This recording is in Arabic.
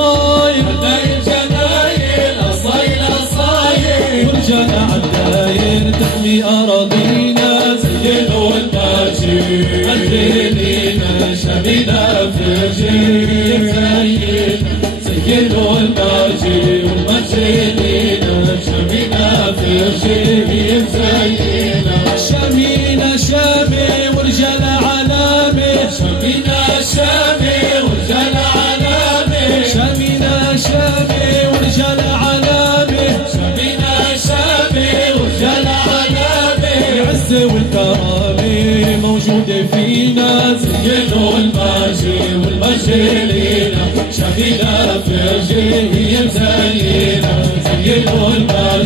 أصايل عالداير جناير أصايل أصايل ورجال عالداير تحمي أراضينا سجلوا الماجد مجدلينا شامينا فرجين سجلوا الماجد والمجدلينا شامينا فرجين زينا شامينا شامي ورجال علامة شامينا شامي ورجال علامة شامينا شامي ورجال علامة شامينا شامي ورجال علامة العزة والكرامة موجودة فينا سجلوا الماجد والمجدلينا شامينا فرجين زينا سجلوا الماجد